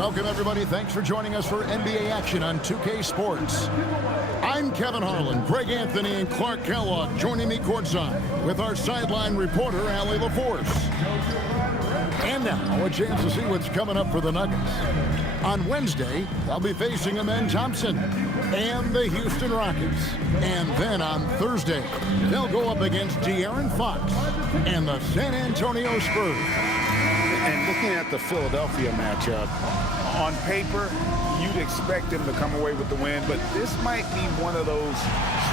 Welcome, everybody. Thanks for joining us for NBA action on 2K Sports. I'm Kevin Harlan, Greg Anthony, and Clark Kellogg joining me courtside with our sideline reporter, Allie LaForce. And now, a chance to see what's coming up for the Nuggets. On Wednesday, they'll be facing Amen Thompson and the Houston Rockets. And then on Thursday, they'll go up against De'Aaron Fox and the San Antonio Spurs. And looking at the Philadelphia matchup, on paper, you'd expect them to come away with the win, but this might be one of those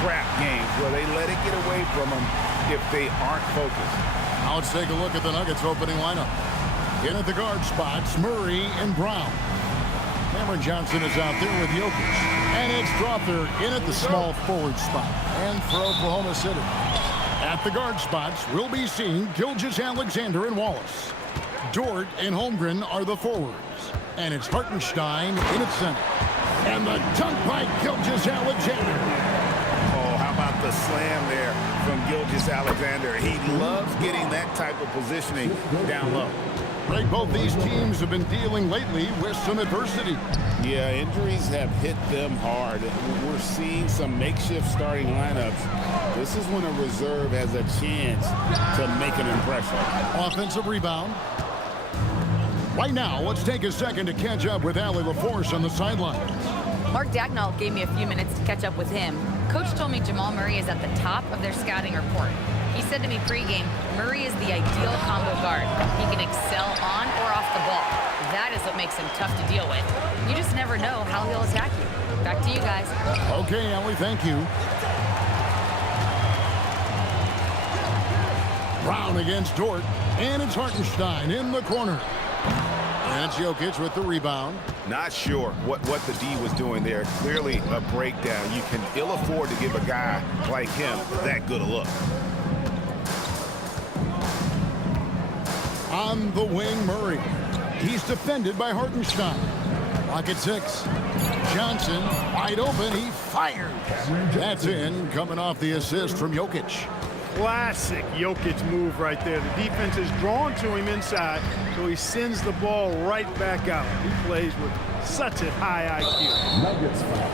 trap games where they let it get away from them if they aren't focused. Now let's take a look at the Nuggets opening lineup. In at the guard spots, Murray and Brown. Cameron Johnson is out there with Jokic. And it's Strawther in at the small forward spot. And for Oklahoma City. At the guard spots, we'll be seeing Gilgeous-Alexander and Wallace. Dort and Holmgren are the forwards. And it's Hartenstein in at center. And the dunk by Gilgeous-Alexander. Oh, how about the slam there from Gilgeous-Alexander? He loves getting that type of positioning down low. Right, both these teams have been dealing lately with some adversity. Yeah, injuries have hit them hard. We're seeing some makeshift starting lineups. This is when a reserve has a chance to make an impression. Offensive rebound. Right now, let's take a second to catch up with Allie LaForce on the sidelines. Mark Daigneault gave me a few minutes to catch up with him. Coach told me Jamal Murray is at the top of their scouting report. He said to me pregame, Murray is the ideal combo guard. He can excel on or off the ball. That is what makes him tough to deal with. You just never know how he'll attack you. Back to you guys. Okay, Allie, thank you. Brown against Dort, and it's Hartenstein in the corner. And it's Jokic with the rebound. Not sure what the D was doing there. Clearly a breakdown. You can ill afford to give a guy like him that good a look. On the wing, Murray. He's defended by Hartenstein. Clock at 6. Johnson, wide open, he fires. That's in, coming off the assist from Jokic. Classic Jokic move right there. The defense is drawn to him inside, so he sends the ball right back out. He plays with such a high IQ. Nuggets foul.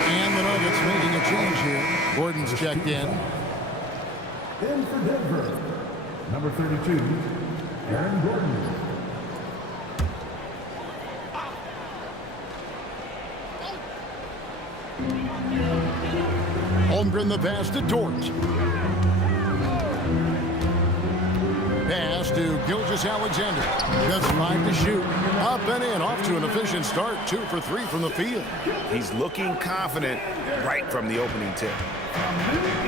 And the Nuggets making a change here. Gordon's checked in. In for Denver, number 32, Aaron Gordon. Holmgren the pass to Dort. Pass to Gilgeous-Alexander. Just 5 to shoot. Up and in, off to an efficient start. 2 for 3 from the field. He's looking confident right from the opening tip.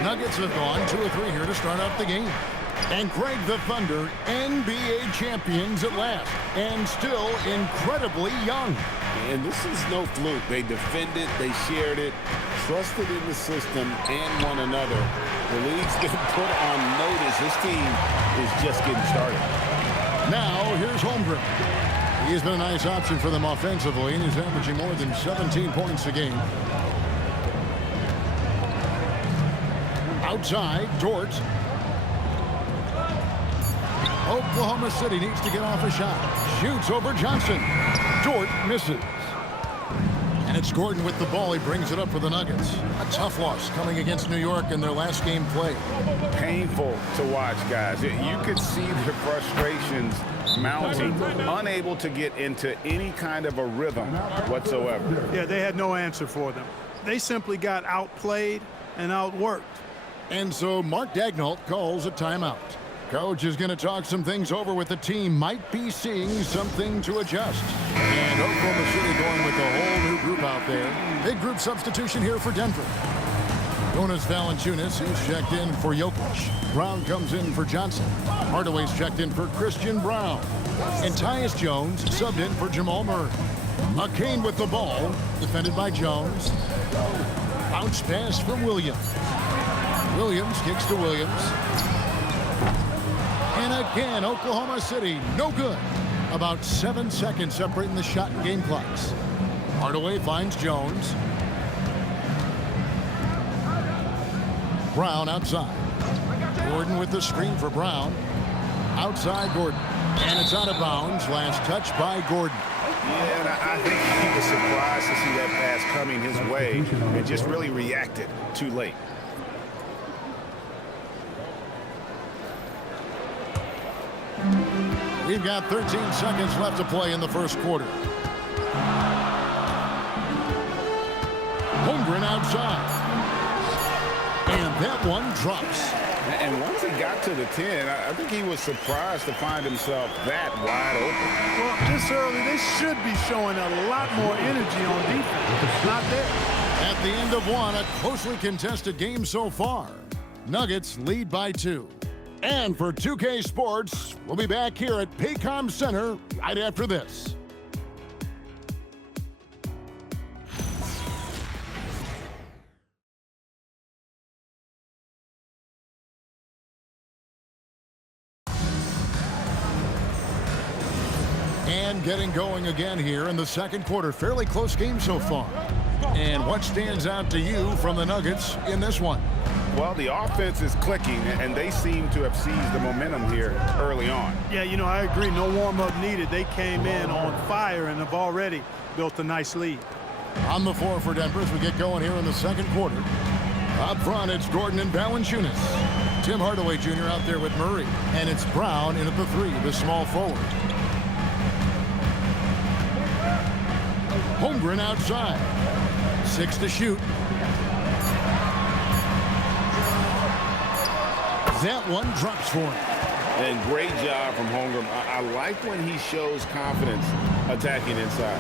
Nuggets have gone 2 or 3 here to start out the game. And Greg, the Thunder, NBA champions at last. And still incredibly young. And this is no fluke. They defended, they shared it, trusted in the system and one another. The league's been put on notice. This team is just getting started. Now, here's Holmgren. He's been a nice option for them offensively, and he's averaging more than 17 points a game. Outside, Dort. Oklahoma City needs to get off a shot. Shoots over Johnson. Dort misses. And it's Gordon with the ball. He brings it up for the Nuggets. A tough loss coming against New York in their last game played. Painful to watch, guys. You could see the frustrations mounting, unable to get into any kind of a rhythm whatsoever. Yeah, they had no answer for them. They simply got outplayed and outworked. And so Mark Daigneault calls a timeout. Coach is going to talk some things over with the team. Might be seeing something to adjust. And Oklahoma City going with a whole new group out there. Big group substitution here for Denver. Jonas Valanciunas, who's checked in for Jokic. Brown comes in for Johnson. Hardaway's checked in for Christian Brown. And Tyus Jones subbed in for Jamal Murray. McCain with the ball, defended by Jones. Bounce pass from Williams. Williams kicks to Williams. And again, Oklahoma City, no good. About 7 seconds separating the shot and game clocks. Hardaway finds Jones. Brown outside. Gordon with the screen for Brown. Outside Gordon. And it's out of bounds. Last touch by Gordon. Yeah, and I think he was surprised to see that pass coming his way and just really reacted too late. We've got 13 seconds left to play in the first quarter. Holmgren outside. And that one drops. And once he got to the 10, I think he was surprised to find himself that wide open. Well, this early, they should be showing a lot more energy on defense. It's not there. At the end of one, a closely contested game so far. Nuggets lead by 2. And for 2K Sports, we'll be back here at Paycom Center right after this. And getting going again here in the second quarter. Fairly close game so far. And what stands out to you from the Nuggets in this one? Well, the offense is clicking, and they seem to have seized the momentum here early on. Yeah, you know, I agree. No warm-up needed. They came in on fire and have already built a nice lead. On the floor for Denver as we get going here in the second quarter. Up front, it's Gordon and Valanciunas. Tim Hardaway Jr. out there with Murray. And it's Brown in at the 3, the small forward. Holmgren outside. 6 to shoot. That one drops for him. And great job from Holmgren. I like when he shows confidence attacking inside.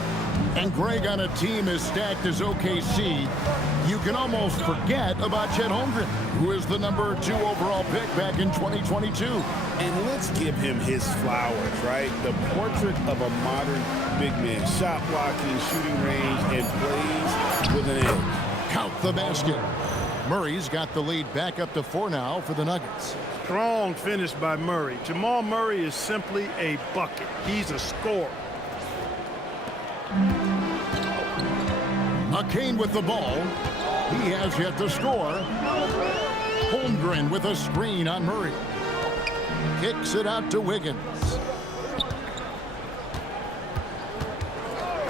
And Greg, on a team as stacked as OKC, you can almost forget about Chet Holmgren, who is the number 2 overall pick back in 2022. And let's give him his flowers, right? The portrait of a modern big man. Shot blocking, shooting range, and plays with an edge. Count the basket. Murray's got the lead back up to 4 now for the Nuggets. Strong finish by Murray. Jamal Murray is simply a bucket. He's a scorer. McCain with the ball. He has yet to score. Holmgren with a screen on Murray. Kicks it out to Wiggins.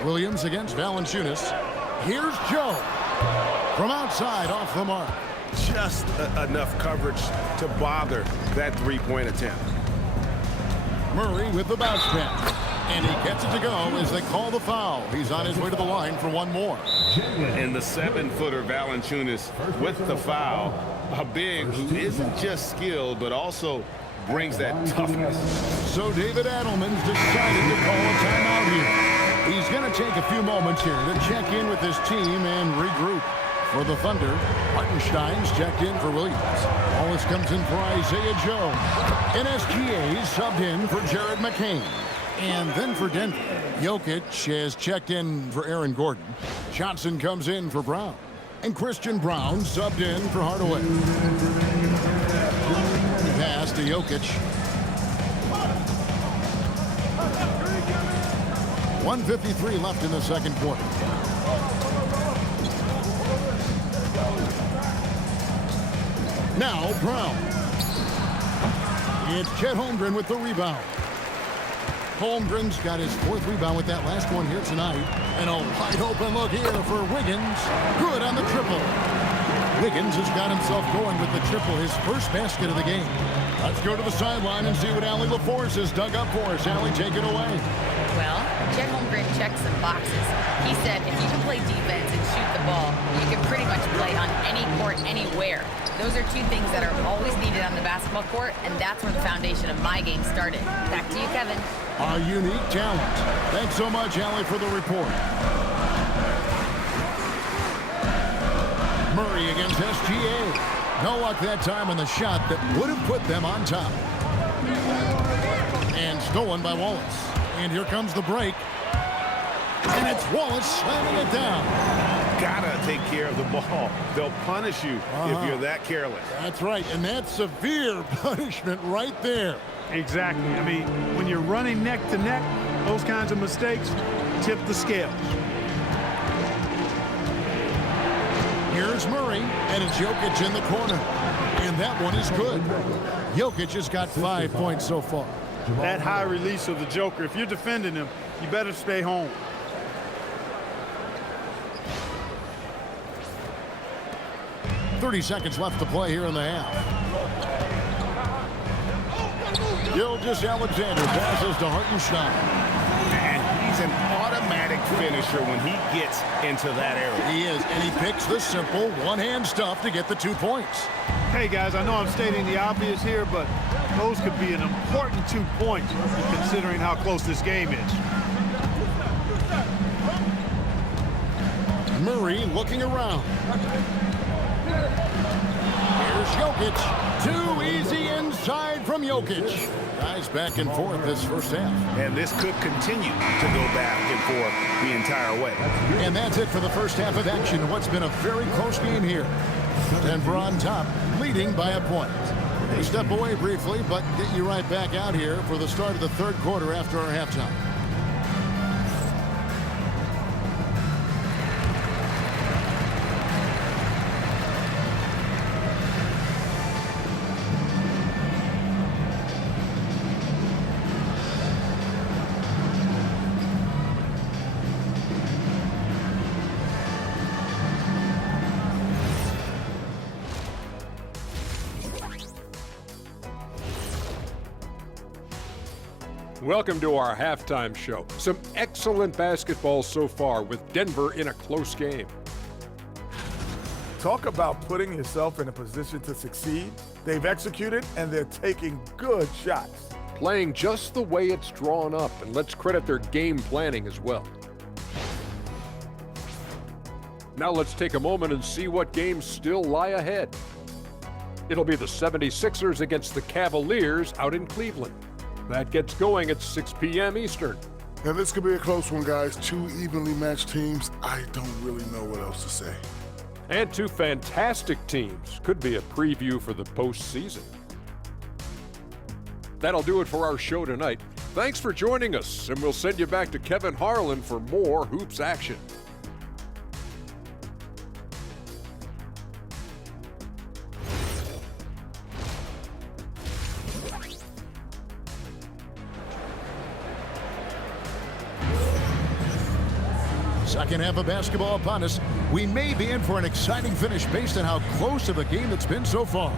Williams against Valanciunas. Here's Joe. From outside, off the mark. Just enough coverage to bother that three-point attempt. Murray with the bounce pass. And he gets it to go as they call the foul. He's on his way to the line for one more. And the 7-footer Valanciunas with the foul. A big who isn't just skilled, but also brings that toughness. So David Adelman's decided to call a timeout here. He's going to take a few moments here to check in with his team and regroup. For the Thunder, Hartenstein's checked in for Williams. Wallace comes in for Isaiah Joe. And SGA's subbed in for Jared McCain. And then for Denver, Jokic has checked in for Aaron Gordon. Johnson comes in for Brown. And Christian Brown subbed in for Hardaway. Pass to Jokic. 1:53 left in the second quarter. Now Brown. It's Chet Holmgren with the rebound. Holmgren's got his 4th rebound with that last one here tonight. And a wide open look here for Wiggins. Good on the triple. Wiggins has got himself going with the triple, his first basket of the game. Let's go to the sideline and see what Allie LaForce has dug up for us. Allie, take it away. Well, Chet Holmgren checked some boxes. He said if you can play defense and shoot the ball, you can pretty much play on any court, anywhere. Those are 2 things that are always needed on the basketball court, and that's where the foundation of my game started. Back to you, Kevin. A unique talent. Thanks so much, Allie, for the report. Murray against SGA. No luck that time on the shot that would have put them on top. And stolen by Wallace. And here comes the break. And it's Wallace slamming it down. Gotta take care of the ball. They'll punish you if you're that careless. That's right, and that's severe punishment right there. Exactly. I mean, when you're running neck to neck, those kinds of mistakes tip the scales. Here's Murray, and it's Jokic in the corner. And that one is good. Jokic has got 5 points so far. that high release of the Joker. If you're defending him, you better stay home. .30 left to play here in the half. Gilgeous-Alexander passes to Hartenstein. And he's an automatic finisher when he gets into that area. He is, and he picks the simple one-hand stuff to get the 2 points. Hey, guys, I know I'm stating the obvious here, but those could be an important 2 points considering how close this game is. Murray looking around. Here's Jokic. Too easy inside from Jokic. Guys back and forth this first half. And this could continue to go back and forth the entire way. And that's it for the first half of action. What's been a very close game here. Denver on top, leading by a point. We'll step away briefly, but get you right back out here for the start of the third quarter after our halftime. Welcome to our halftime show. Some excellent basketball so far with Denver in a close game. Talk about putting yourself in a position to succeed. They've executed, and they're taking good shots. Playing just the way it's drawn up, and let's credit their game planning as well. Now let's take a moment and see what games still lie ahead. It'll be the 76ers against the Cavaliers out in Cleveland. That gets going at 6 p.m. Eastern. Now, this could be a close one, guys. Two evenly matched teams. I don't really know what else to say. And two fantastic teams. Could be a preview for the postseason. That'll do it for our show tonight. Thanks for joining us, and we'll send you back to Kevin Harlan for more hoops action. Second half of basketball upon us. We may be in for an exciting finish based on how close of a game it's been so far.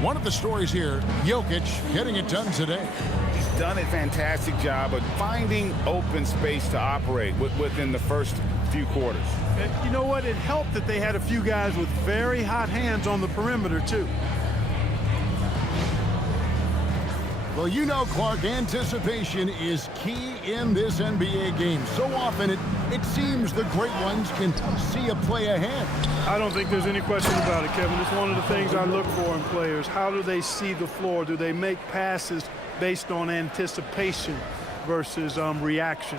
One of the stories here, Jokic getting it done today. He's done a fantastic job of finding open space to operate within the first few quarters. And you know what? It helped that they had a few guys with very hot hands on the perimeter, too. Well, you know, Clark, anticipation is key in this NBA game. So often it seems the great ones can see a play ahead. I don't think there's any question about it, Kevin. It's one of the things I look for in players. How do they see the floor? Do they make passes based on anticipation versus reaction?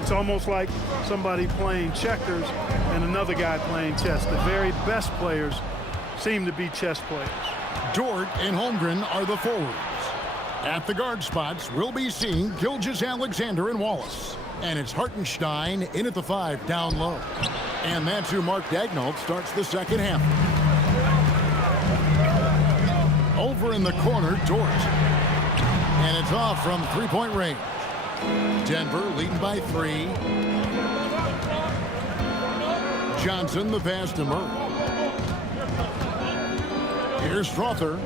It's almost like somebody playing checkers and another guy playing chess. The very best players seem to be chess players. Dort and Holmgren are the forwards. At the guard spots, we'll be seeing Gilgeous-Alexander and Wallace. And it's Hartenstein in at the 5 down low. And that's who Mark Daigneault starts the second half. Over in the corner, Dort. And it's off from three-point range. Denver leading by 3. Johnson the pass to Murray. Here's Strother.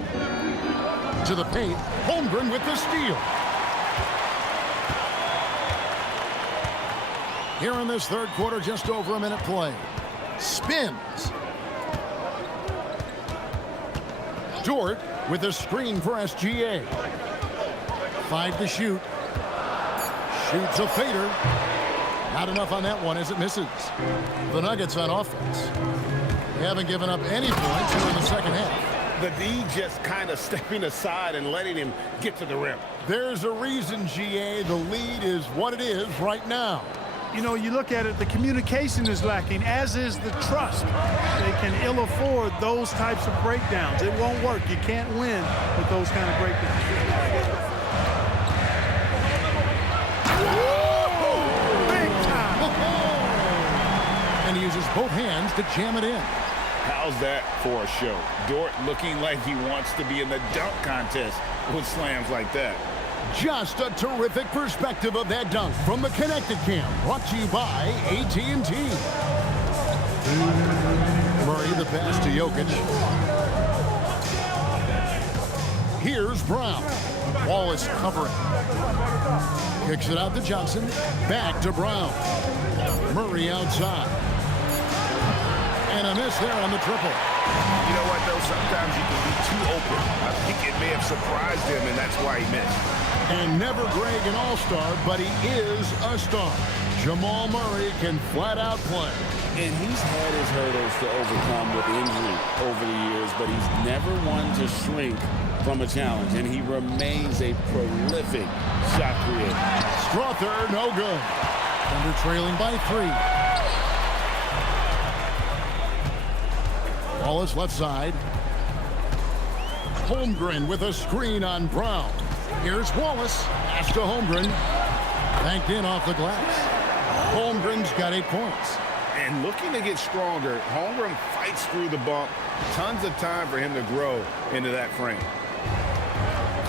To the paint, Holmgren with the steal. Here in this third quarter, just over a minute play. Spins. Dort with a screen for SGA. 5 to shoot. Shoots a fader. Not enough on that one as it misses. The Nuggets on offense. They haven't given up any points here in the second half. The D just kind of stepping aside and letting him get to the rim. There's a reason, GA, the lead is what it is right now. You know, you look at it, the communication is lacking, as is the trust. They can ill afford those types of breakdowns. It won't work. You can't win with those kind of breakdowns. Big time! And he uses both hands to jam it in. How's that for a show? Dort looking like he wants to be in the dunk contest with slams like that. Just a terrific perspective of that dunk from the Connected Cam, brought to you by AT&T. Murray, the pass to Jokic. Here's Brown. Wallace covering. Kicks it out to Johnson. Back to Brown. Murray outside. And a miss there on the triple. You know what, though? Sometimes you can be too open. I think it may have surprised him, and that's why he missed. And never Greg an all-star, but he is a star. Jamal Murray can flat out play. And he's had his hurdles to overcome with injury over the years, but he's never one to shrink from a challenge, and he remains a prolific shot creator. Strother, no good. Thunder trailing by 3. Wallace left side. Holmgren with a screen on Brown. Here's Wallace. Pass to Holmgren. Banked in off the glass. Holmgren's got 8 points. And looking to get stronger, Holmgren fights through the bump. Tons of time for him to grow into that frame.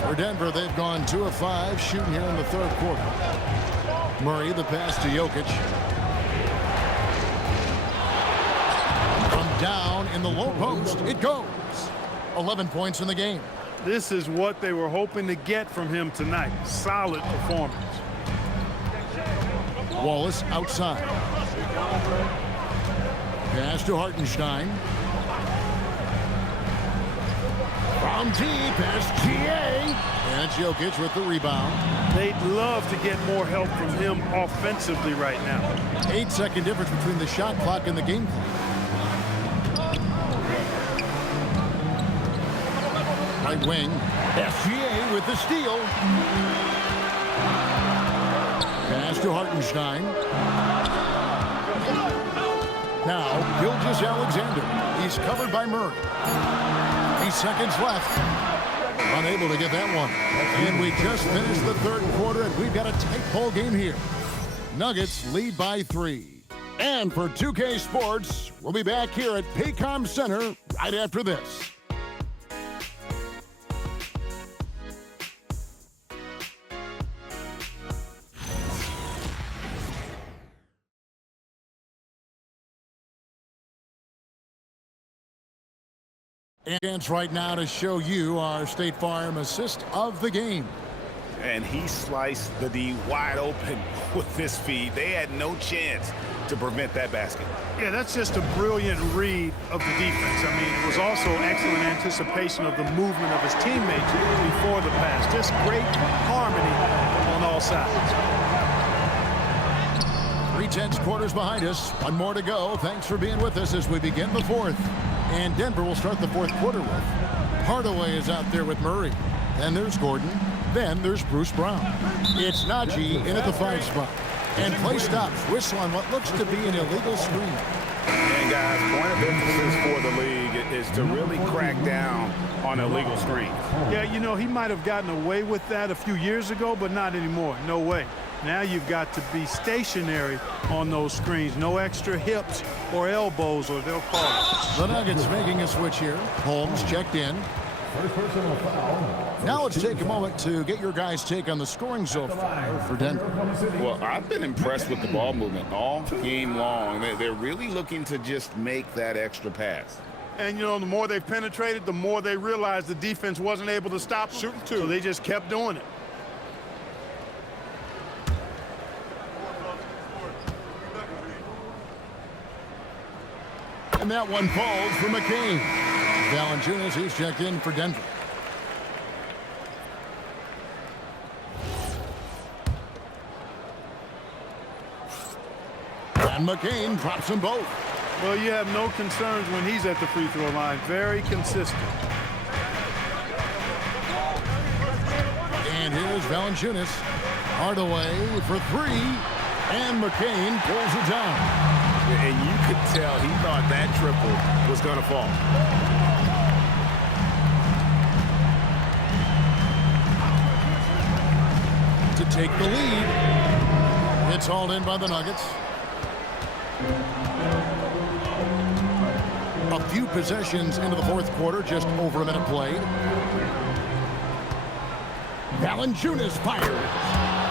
For Denver, they've gone 2 of 5 shooting here in the third quarter. Murray, the pass to Jokic. From down in the low post, it goes. 11 points in the game. This is what they were hoping to get from him tonight. Solid performance. Wallace outside. Pass to Hartenstein. From deep, past GA. And it's Jokic with the rebound. They'd love to get more help from him offensively right now. 8-second difference between the shot clock and the game clock. Right wing. SGA with the steal. Pass to Hartenstein. Now, Gilgeous-Alexander. He's covered by Murray. 8 seconds left. Unable to get that one. And we just finished the third quarter, and we've got a tight ball game here. Nuggets lead by 3. And for 2K Sports, we'll be back here at Paycom Center right after this. Chance right now to show you our State Farm assist of the game. And he sliced the D wide open with this feed. They had no chance to prevent that basket. Yeah, that's just a brilliant read of the defense. I mean, it was also excellent anticipation of the movement of his teammates before the pass. Just great harmony on all sides. 3/10 quarters behind us. One more to go. Thanks for being with us as we begin the fourth. And Denver will start the fourth quarter with. Hardaway is out there with Murray. Then there's Gordon. Then there's Bruce Brown. It's Najee in at the 5 spot. And play stops. Whistle on what looks to be an illegal screen. And guys, point of emphasis for the league is to really crack down on illegal screens. Yeah, you know, he might have gotten away with that a few years ago, but not anymore. No way. Now you've got to be stationary on those screens. No extra hips or elbows, or they'll call it. The Nuggets making a switch here. Holmes checked in. First personal foul. Now let's take a moment to get your guys' take on the scoring so far for Denver. Well, I've been impressed with the ball movement all game long. They're really looking to just make that extra pass. And, you know, the more they've penetrated, the more they realized the defense wasn't able to stop shooting too. So they just kept doing it. And that one falls for McCain. Valanciunas, he's checked in for Denver. And McCain drops them both. Well, you have no concerns when he's at the free throw line. Very consistent. And here's Valanciunas. Hardaway for 3. And McCain pulls it down. And you could tell he thought that triple was going to fall. To take the lead. It's hauled in by the Nuggets. A few possessions into the fourth quarter, just over a minute played. Valanciunas fires.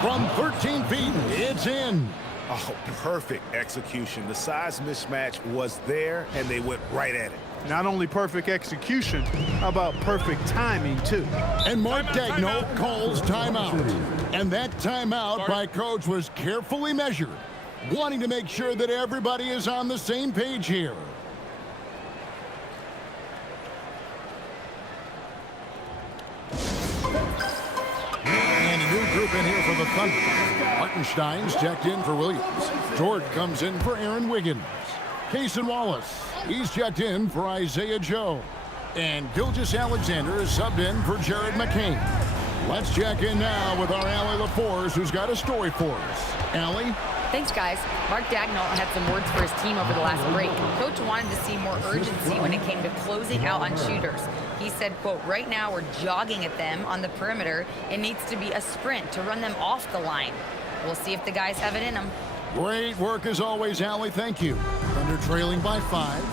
From 13 feet, it's in. Oh, perfect execution. The size mismatch was there, and they went right at it. Not only perfect execution, how about perfect timing, too? And Mark Daigneault calls timeout. And that timeout by Coach was carefully measured, wanting to make sure that everybody is on the same page here. And a new group in here for the Thunder. Hartenstein's checked in for Williams. Dort comes in for Aaron Wiggins. Cason Wallace, he's checked in for Isaiah Joe. And Gilgeous-Alexander is subbed in for Jared McCain. Let's check in now with our Allie LaForce, who's got a story for us. Allie? Thanks, guys. Mark Daigneault had some words for his team over the last break. Coach wanted to see more urgency when it came to closing out on shooters. He said, quote, right now we're jogging at them on the perimeter. It needs to be a sprint to run them off the line. We'll see if the guys have it in them. Great work as always, Allie. Thank you. Thunder trailing by 5.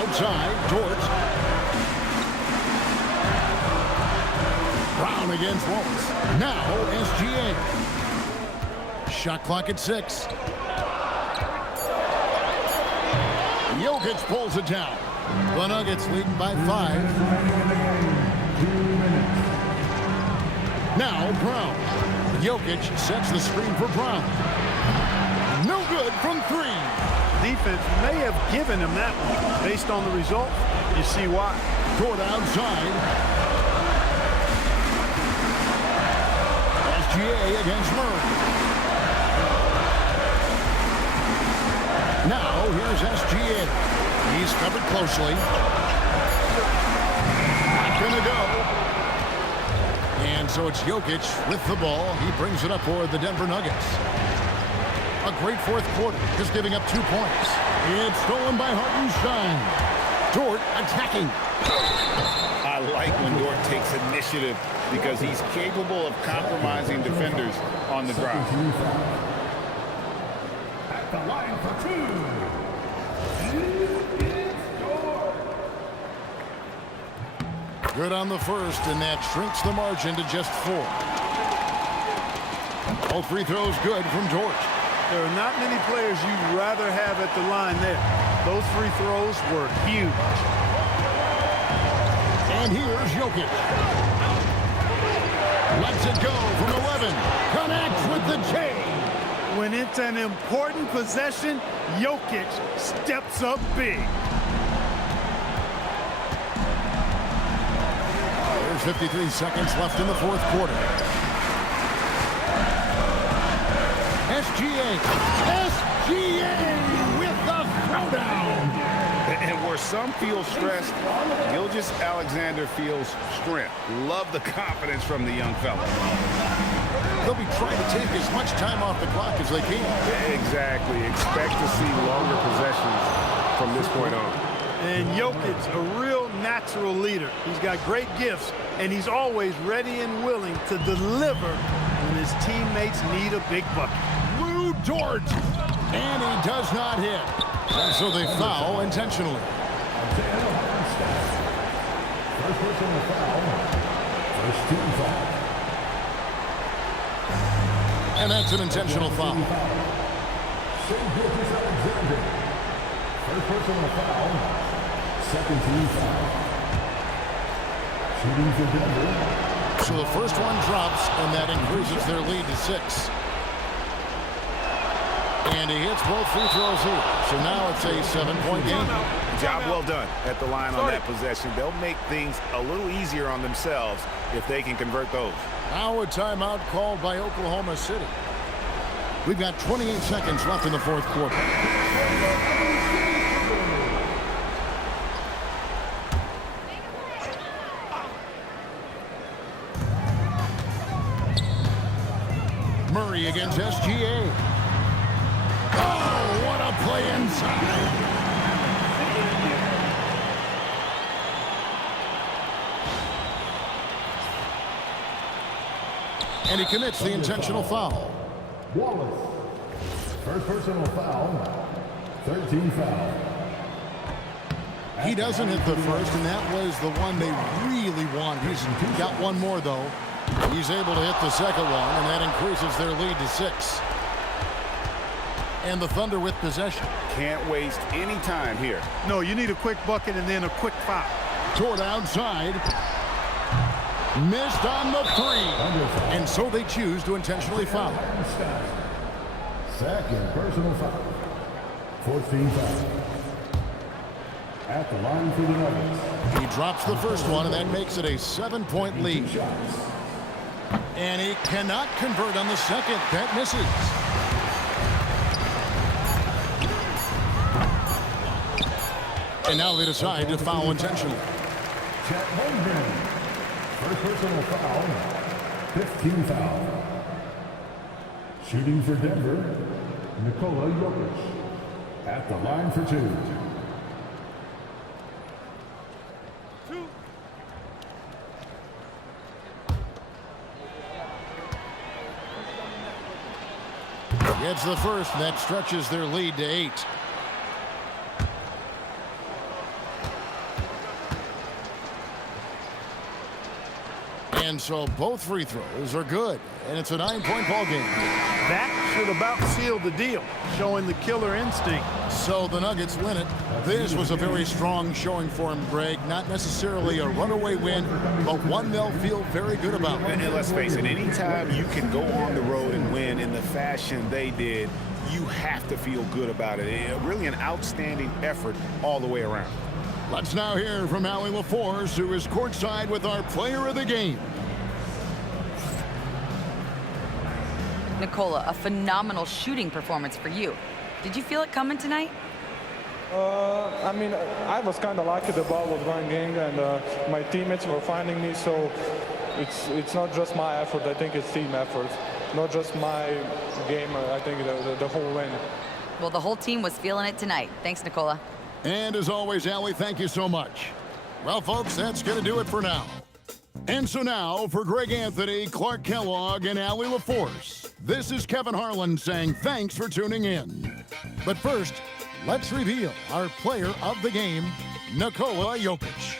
Outside, Dort. Brown against Wallace. Now, SGA. Shot clock at 6. Jokic pulls it down. The Nuggets leading by 5. Now, Brown. Jokic sets the screen for Brown. No good from 3. Defense may have given him that one. Based on the result, you see why. Dort outside. SGA against Murray. Now, here's SGA. He's covered closely. Not gonna go. And so it's Jokic with the ball. He brings it up for the Denver Nuggets. A great fourth quarter, just giving up 2 points. It's stolen by Hartenstein. Dort attacking. I like when Dort takes initiative because he's capable of compromising defenders on the drive. At the line for 2. Good on the first, and that shrinks the margin to just 4. All free throws good from Dort. There are not many players you'd rather have at the line there. Those free throws were huge. And here's Jokic. Lets it go from 11. Connects with the J. When it's an important possession, Jokic steps up big. There's 53 seconds left in the fourth quarter. SGA with the throwdown. And where some feel stressed, Gilgeous-Alexander feels strength. Love the confidence from the young fella. They'll be trying to take as much time off the clock as they can. Exactly. Expect to see longer possessions from this point on. And Jokic, a real natural leader. He's got great gifts, and he's always ready and willing to deliver when his teammates need a big bucket. Lou Dort. And he does not hit. And so they foul intentionally. First personal foul. First team foul. And that's an intentional foul. Gilgeous-Alexander. First personal foul. Second team foul. Shooting for Denver. So the first one drops, and that increases their lead to 6. And he hits both free throws here. So now it's a 7-point game. Job well done at the line on that possession. They'll make things a little easier on themselves if they can convert those. Now a timeout called by Oklahoma City. We've got 28 seconds left in the fourth quarter. Murray against SGA. Oh, what a play inside. And he commits the intentional foul. Wallace. First personal foul. 13 foul. He doesn't hit the first, and that was the one they really wanted. He's got one more, though. He's able to hit the second one, and that increases their lead to 6. And the Thunder with possession. Can't waste any time here. No, you need a quick bucket and then a quick foul. Toward outside. Missed on the 3. And so they choose to intentionally foul. Second personal foul. 14 foul. At the line for the Nuggets. He drops the first one, and that makes it a 7-point lead. And he cannot convert on the second. That misses. And now they decide to foul intentionally. Chet Holmgren. First personal foul. 15 foul. Shooting for Denver, Nikola Jokic. At the line for 2. Gets the first, and that stretches their lead to 8. And so both free throws are good, and it's a 9-point ball game. That should about seal the deal, showing the killer instinct. So the Nuggets win it. This was a very strong showing for them, Greg. Not necessarily a runaway win, but one they'll feel very good about. And let's face it, anytime you can go on the road and win in the fashion they did, you have to feel good about it. Really an outstanding effort all the way around. Let's now hear from Allie LaForce, who is courtside with our player of the game. Nikola, a phenomenal shooting performance for you. Did you feel it coming tonight? I mean, I was kind of lucky the ball was going in, and my teammates were finding me, so it's not just my effort. I think it's team effort, not just my game. I think the whole win. Well, the whole team was feeling it tonight. Thanks, Nikola. And as always, Allie, thank you so much. Well, folks, that's going to do it for now. And so now, for Greg Anthony, Clark Kellogg, and Allie LaForce, this is Kevin Harlan saying thanks for tuning in. But first, let's reveal our player of the game, Nikola Jokic.